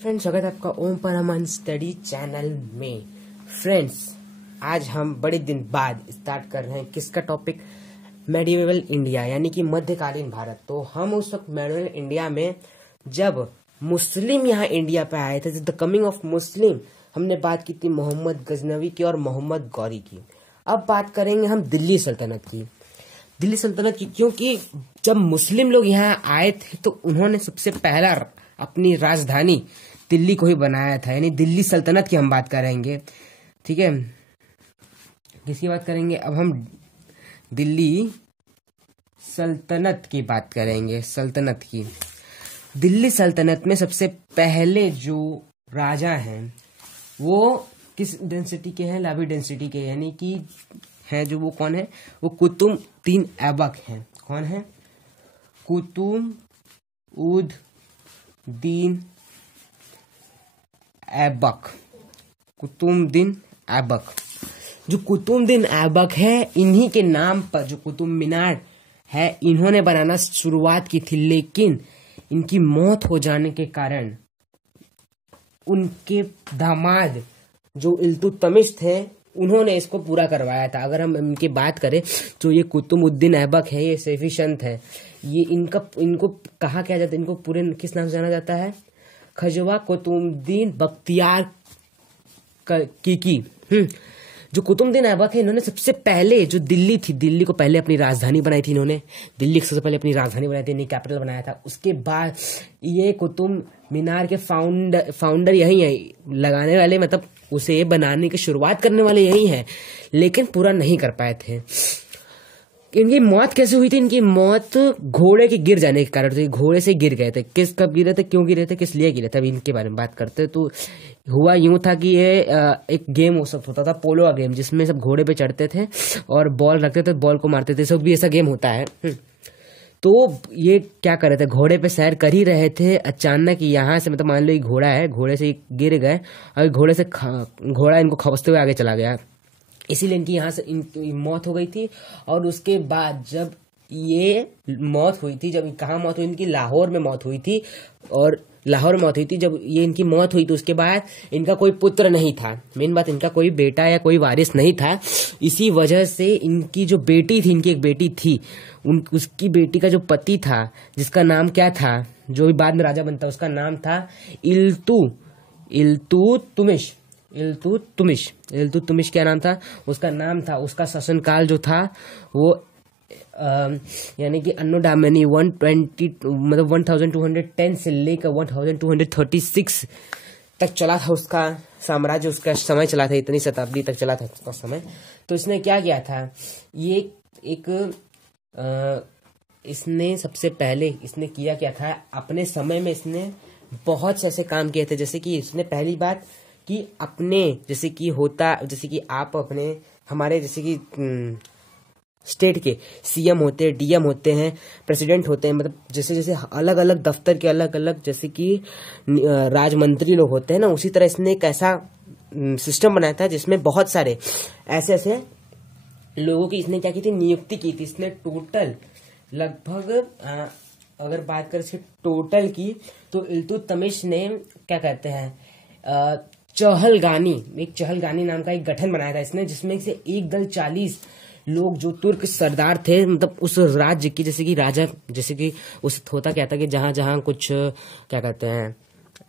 Friends, स्वागत है आपका ओम परमानंद स्टडी चैनल में। फ्रेंड्स, आज हम बड़े दिन बाद स्टार्ट कर रहे हैं किसका टॉपिक, मेडिएवल इंडिया यानी कि मध्यकालीन भारत। तो हम उस वक्त मेडिएवल इंडिया में जब मुस्लिम यहाँ इंडिया पे आए थे, द कमिंग ऑफ मुस्लिम, हमने बात की थी मोहम्मद गजनवी की और मोहम्मद गौरी की। अब बात करेंगे हम दिल्ली सल्तनत की। दिल्ली सल्तनत की क्योंकि जब मुस्लिम लोग यहाँ आए थे तो उन्होंने सबसे पहला अपनी राजधानी दिल्ली को ही बनाया था, यानी दिल्ली सल्तनत की हम बात करेंगे। ठीक है, किसकी बात करेंगे? अब हम दिल्ली सल्तनत की बात करेंगे। सल्तनत की, दिल्ली सल्तनत में सबसे पहले जो राजा हैं वो किस डेंसिटी के हैं? लावी डेंसिटी के, यानी कि है जो वो कौन है? वो कुतुबुद्दीन ऐबक हैं। कौन है? कुतुबुद्दीन ऐबक। कुतुबुद्दीन ऐबक, जो कुतुबुद्दीन ऐबक है, इन्हीं के नाम पर जो कुतुब मीनार है इन्होंने बनाना शुरुआत की थी, लेकिन इनकी मौत हो जाने के कारण उनके दामाद जो इल्तुतमिश थे उन्होंने इसको पूरा करवाया था। अगर हम इनकी बात करें तो ये कुतुबुद्दीन ऐबक है, ये सफिशिएंट है। ये इनको कहा क्या जाता है? इनको पूरे किस नाम से जाना जाता है? खजवा कुतुबुद्दीन बख्तियार की। जो कुतुबुद्दीन ऐबक है, इन्होंने सबसे पहले जो दिल्ली थी, दिल्ली को पहले अपनी राजधानी बनाई थी। इन्होंने दिल्ली को सबसे पहले अपनी राजधानी बनाई थी, कैपिटल बनाया था। उसके बाद ये कुतुब मीनार के फाउंडर यही है, लगाने वाले, मतलब उसे बनाने की शुरुआत करने वाले यही हैं, लेकिन पूरा नहीं कर पाए थे। इनकी मौत कैसे हुई थी? इनकी मौत घोड़े के गिर जाने के कारण, तो घोड़े से गिर गए थे। कब गिरे थे, क्यों गिरे थे, किस लिए गिरे थे, अभी इनके बारे में बात करते हैं। तो हुआ यूं था कि ये एक गेम हो सब होता था, पोलो का गेम, जिसमें सब घोड़े पे चढ़ते थे और बॉल रखते थे, बॉल को मारते थे। सब भी ऐसा गेम होता है। तो ये क्या कर रहे थे? घोड़े पे सैर कर ही रहे थे, अचानक यहाँ से, मतलब मान लो ये घोड़ा है, घोड़े से गिर गए और घोड़े से घोड़ा इनको खपसते हुए आगे चला गया, इसीलिए इनकी यहाँ से इनकी मौत हो गई थी। और उसके बाद जब ये मौत हुई थी, जब कहाँ मौत हुई? इनकी लाहौर में मौत हुई थी। और लाहौर में मौत हुई थी जब ये इनकी मौत हुई, तो उसके बाद इनका कोई पुत्र नहीं था। मेन बात, इनका कोई बेटा या कोई वारिस नहीं था। इसी वजह से इनकी जो बेटी थी, इनकी एक बेटी थी, उसकी बेटी का जो पति था, जिसका नाम क्या था, जो भी बाद में राजा बनता, उसका नाम था इल्तुतमिश। इल्तुतमिश क्या नाम था? उसका नाम था, उसका शासनकाल जो था वो यानी कि अन्नो डामनी 120, मतलब 1210 से लेकर 1236 तक चला था उसका साम्राज्य, उसका समय चला था, इतनी शताब्दी तक चला था उसका समय। तो इसने क्या किया था? ये इसने सबसे पहले इसने किया क्या था? अपने समय में इसने बहुत से ऐसे काम किए थे, जैसे कि इसने पहली बात कि अपने, जैसे कि आप अपने, हमारे जैसे कि स्टेट के सीएम होते हैं, डीएम होते हैं, प्रेसिडेंट होते हैं, मतलब जैसे जैसे अलग अलग दफ्तर के अलग अलग जैसे कि राजमंत्री लोग होते हैं ना, उसी तरह इसने एक ऐसा सिस्टम बनाया था जिसमें बहुत सारे ऐसे ऐसे लोगों की इसने क्या की थी? नियुक्ति की थी। इसने टोटल लगभग अगर बात करें इसके टोटल की, तो इल्तुतमिश ने क्या कहते हैं, चहलगानी नाम का एक गठन बनाया था इसने, जिसमें से एक दल 40 लोग जो तुर्क सरदार थे, मतलब उस राज्य की, जैसे कि राजा, जैसे कि उस होता क्या था कि जहां जहां कुछ क्या कहते हैं,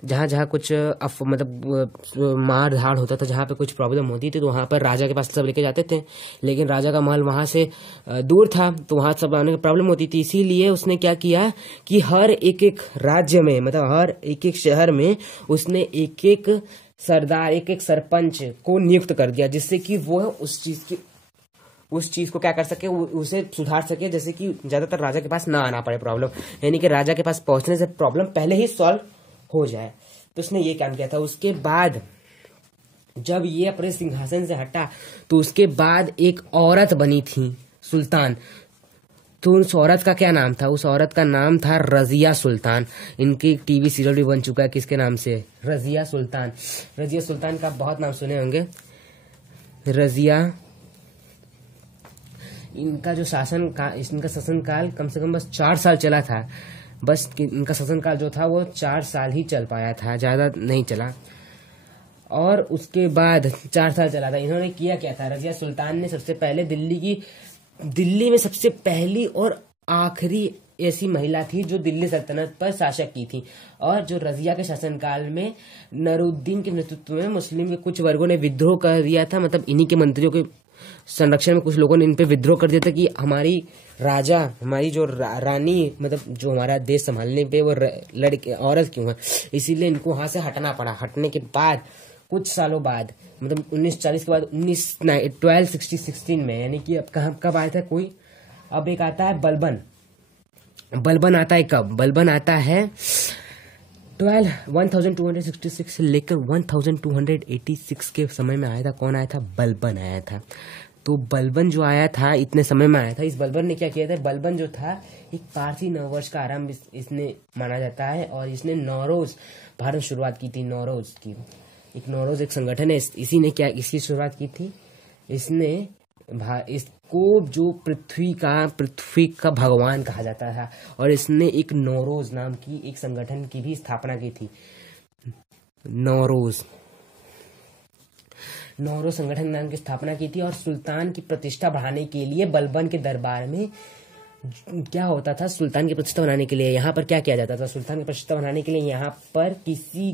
जहां जहां कुछ मतलब मार धाड़ होता था, जहां पे कुछ प्रॉब्लम होती थी, तो वहां पर राजा के पास सब लेके जाते थे। लेकिन राजा का महल वहां से दूर था, तो वहां सब आने की प्रॉब्लम होती थी। इसीलिए उसने क्या किया कि हर एक एक राज्य में, मतलब हर एक एक शहर में उसने एक एक सरदार, एक एक सरपंच को नियुक्त कर दिया, जिससे कि वो उस चीज को क्या कर सके, उसे सुधार सके, जैसे कि ज्यादातर राजा के पास ना आना पड़े प्रॉब्लम, यानी कि राजा के पास पहुंचने से प्रॉब्लम पहले ही सॉल्व हो जाए। तो उसने ये काम किया था। उसके बाद जब ये अपने सिंहासन से हटा, तो उसके बाद एक औरत बनी थी सुल्तान। तो उस औरत का क्या नाम था? उस औरत का नाम था रजिया सुल्तान। इनकी टीवी सीरियल भी बन चुका है, किसके नाम से? रजिया सुल्तान। रजिया सुल्तान का बहुत नाम सुने होंगे। रजिया, इनका शासनकाल कम से कम बस 4 साल चला था। बस इनका शासनकाल जो था वो 4 साल ही चल पाया था, ज्यादा नहीं चला। और उसके बाद 4 साल चला था। इन्होंने किया क्या था, रजिया सुल्तान ने सबसे पहले दिल्ली में सबसे पहली और आखिरी ऐसी महिला थी जो दिल्ली सल्तनत पर शासक की थी। और जो रजिया के शासनकाल में नरुद्दीन के नेतृत्व में मुस्लिम के कुछ वर्गों ने विद्रोह कर दिया था, मतलब इन्हीं के मंत्रियों के संरक्षण में कुछ लोगों ने इन पे विद्रोह कर दिया था कि हमारी जो रानी, मतलब जो हमारा देश संभालने पे वो लड़के औरत क्यों है, इसीलिए इनको वहां से हटना पड़ा। हटने के बाद कुछ सालों बाद, मतलब 1940 के बाद 1216 में, यानी कि अब कब आया था कोई, अब एक आता है बलबन आता है कब, बलबन आता है 1266 से लेकर 1286 के समय में आया था। कौन आया था, बलबन आया था। तो बलबन जो आया था इतने समय में आया था। इस बलबन ने क्या किया था, बलबन जो था एक पारसी नववर्ष का आरंभ इसने माना जाता है। और इसने नौरोज भारत शुरुआत की थी, नौरोज की। एक नौरोज एक संगठन है, इसी ने क्या इसकी शुरुआत की थी। इसने इसको जो पृथ्वी का भगवान कहा जाता था। और इसने एक नौरोज नाम की एक संगठन की भी स्थापना की थी। नौरोज संगठन नाम की स्थापना की थी। और सुल्तान की प्रतिष्ठा बढ़ाने के लिए बलबन के दरबार में क्या होता था, सुल्तान की प्रतिष्ठा बनाने के लिए यहाँ पर क्या किया जाता था, सुल्तान की प्रतिष्ठा बनाने के लिए यहाँ पर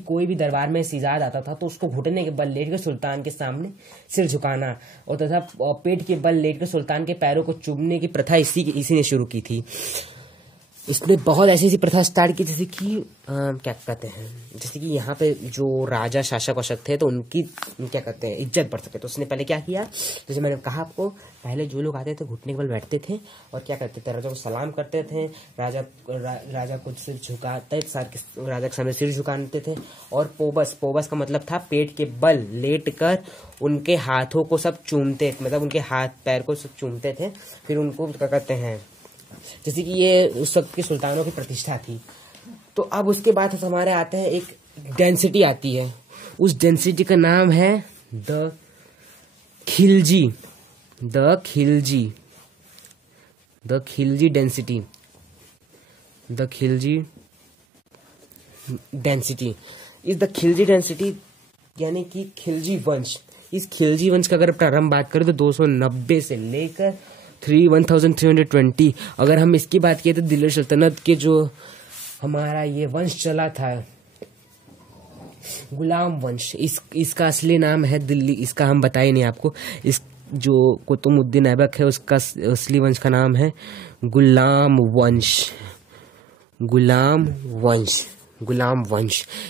कोई भी दरबार में सिजाद आता था तो उसको घुटने के बल लेट कर सुल्तान के सामने सिर झुकाना और तथा पेट के बल लेट कर सुल्तान के पैरों को चूमने की प्रथा इसी ने शुरू की थी। इसने बहुत ऐसी प्रथा स्टार्ट की, जैसे कि क्या कहते हैं, जैसे कि यहाँ पे जो राजा शासक वासक थे तो उनकी क्या कहते हैं इज्जत बढ़ सके। तो उसने पहले क्या किया, जैसे मैंने कहा आपको, पहले जो लोग आते थे घुटने के बल बैठते थे और क्या करते थे, राजा को सलाम करते थे, राजा को सिर झुकाते, राजा के सामने सिर झुकाते थे। और पोबस का मतलब था पेट के बल लेट कर उनके हाथों को सब चूमते, मतलब उनके हाथ पैर को सब चूमते थे। फिर उनको क्या कहते हैं, जैसे कि ये उस वक्त के सुल्तानों की प्रतिष्ठा थी। तो अब उसके बाद हमारे आते हैं, एक डेंसिटी आती है। उस डेंसिटी का नाम है the Khilji density. The Khilji density यानी कि खिलजी वंश। इस खिलजी वंश का अगर प्रारंभ बात करें तो 290 से लेकर 1320, अगर हम इसकी बात किए तो दिल्ली सल्तनत के जो हमारा ये वंश चला था, गुलाम वंश, इसका असली नाम है दिल्ली, इसका हम बताए नहीं आपको। इस जो कुतुबुद्दीन ऐबक है उसका असली वंश का नाम है गुलाम वंश।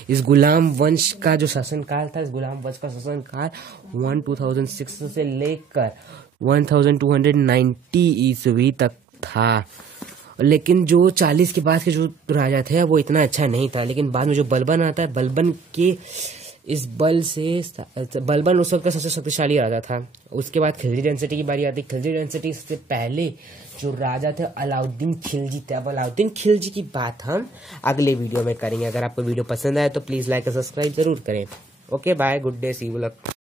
इस गुलाम वंश का जो शासनकाल था, इस गुलाम वंश का शासनकाल 2006 से लेकर 1290 ईस्वी तक था। लेकिन जो 40 के बाद के जो राजा थे वो इतना अच्छा नहीं था। लेकिन बाद में जो बलबन आता है, बलबन उस वक्त का सबसे शक्तिशाली राजा था। उसके बाद खिलजी डेंसिटी की बारी आती है। खिलजी डेंसिटी से पहले जो राजा थे अलाउद्दीन खिलजी थे। अब अलाउद्दीन खिलजी की बात हम अगले वीडियो में करेंगे। अगर आपको वीडियो पसंद आए तो प्लीज लाइक और सब्सक्राइब जरूर करें। Okay bye, good day, see you, luck.